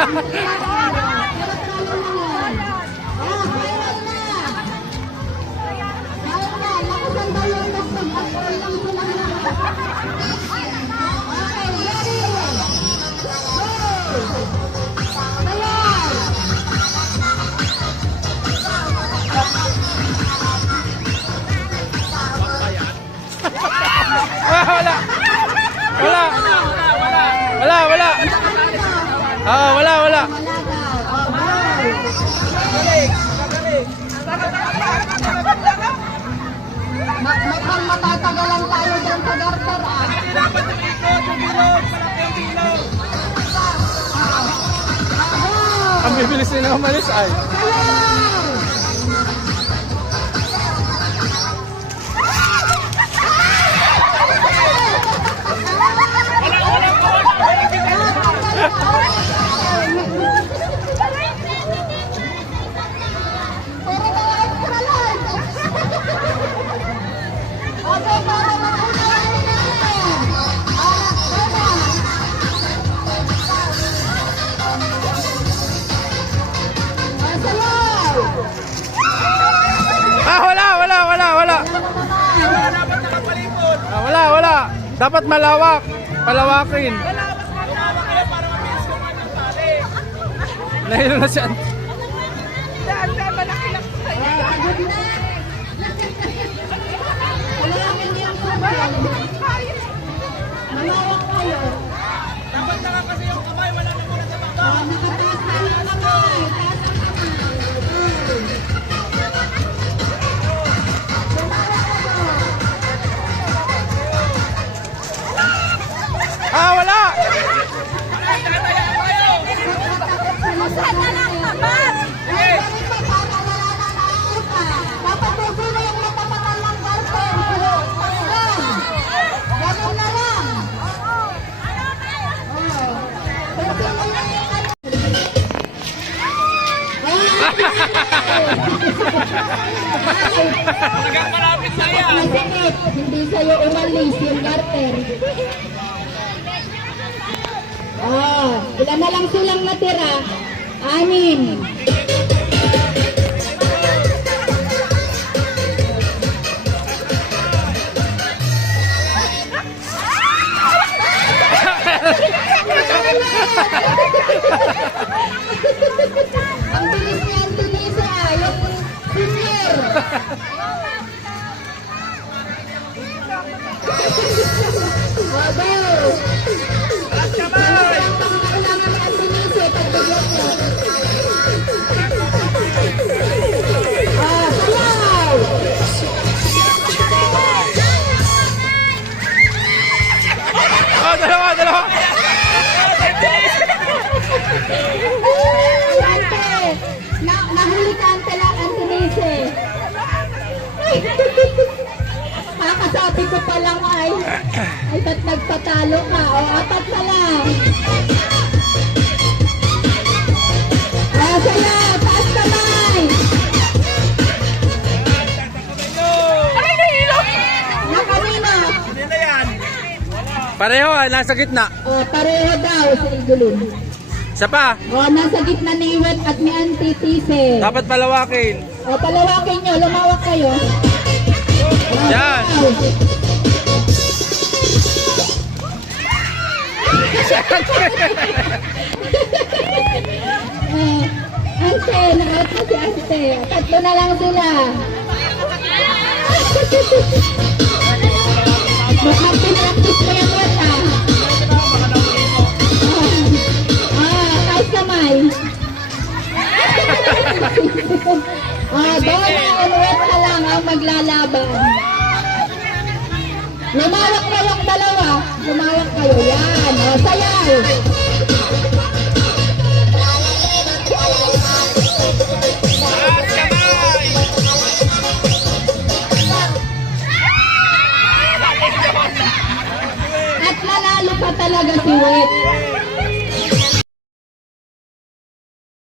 Wala. Wala. Wala, wala. Wala. Mukhang matatagalan tayo dyan sa garter, ah. Dapat tumikot, tumilog, malaki ang bilog. Ang bibilis nila umalis ay. Wala. Dapat malawak. Palawakin. Tumawag kayo para mabilis ko ng tali. Nahilo na siya. Daan, malaki lang tayo. Malawak kayo. Dapat lang kasi yung kamay, wala na muna sa baba. Nakataas tayo ang kamay. Wala. Saan na lang tapat? Dapat po na yung matapatan ng garter. Ganun na lang. Talagang malapit na yan. Masikip, hindi sa'yo umalis yung garter. Ilan na lang silang natira? 6. Ang bilis niya, Tunisia, yung senior. Dalawa. Nahuli ka ang Antonise. Kakasabi ko pa lang ay ba't nagpatalo ka? O, 4 na lang. Saya, taas kamay. Ay, nahilog! Na kanina. Hindi na yan. Pareho, nasa gitna. O, pareho daw sa igulong. Isa pa. O, nasa gitna ni Iwet at ni Antitise. Dapat palawakin. O, palawakin nyo, lumawak kayo. Yan. Ante, na-out na si Ante. 3 na lang sila. Mukhang pinractice mo yung wet, ha? Kahit kamay. Doon ang wet na lang ang maglalaban. Lumawak kayong dalawa. Lumawak kayo. Yan. Sayaw. At nanalo pa talaga si Wet.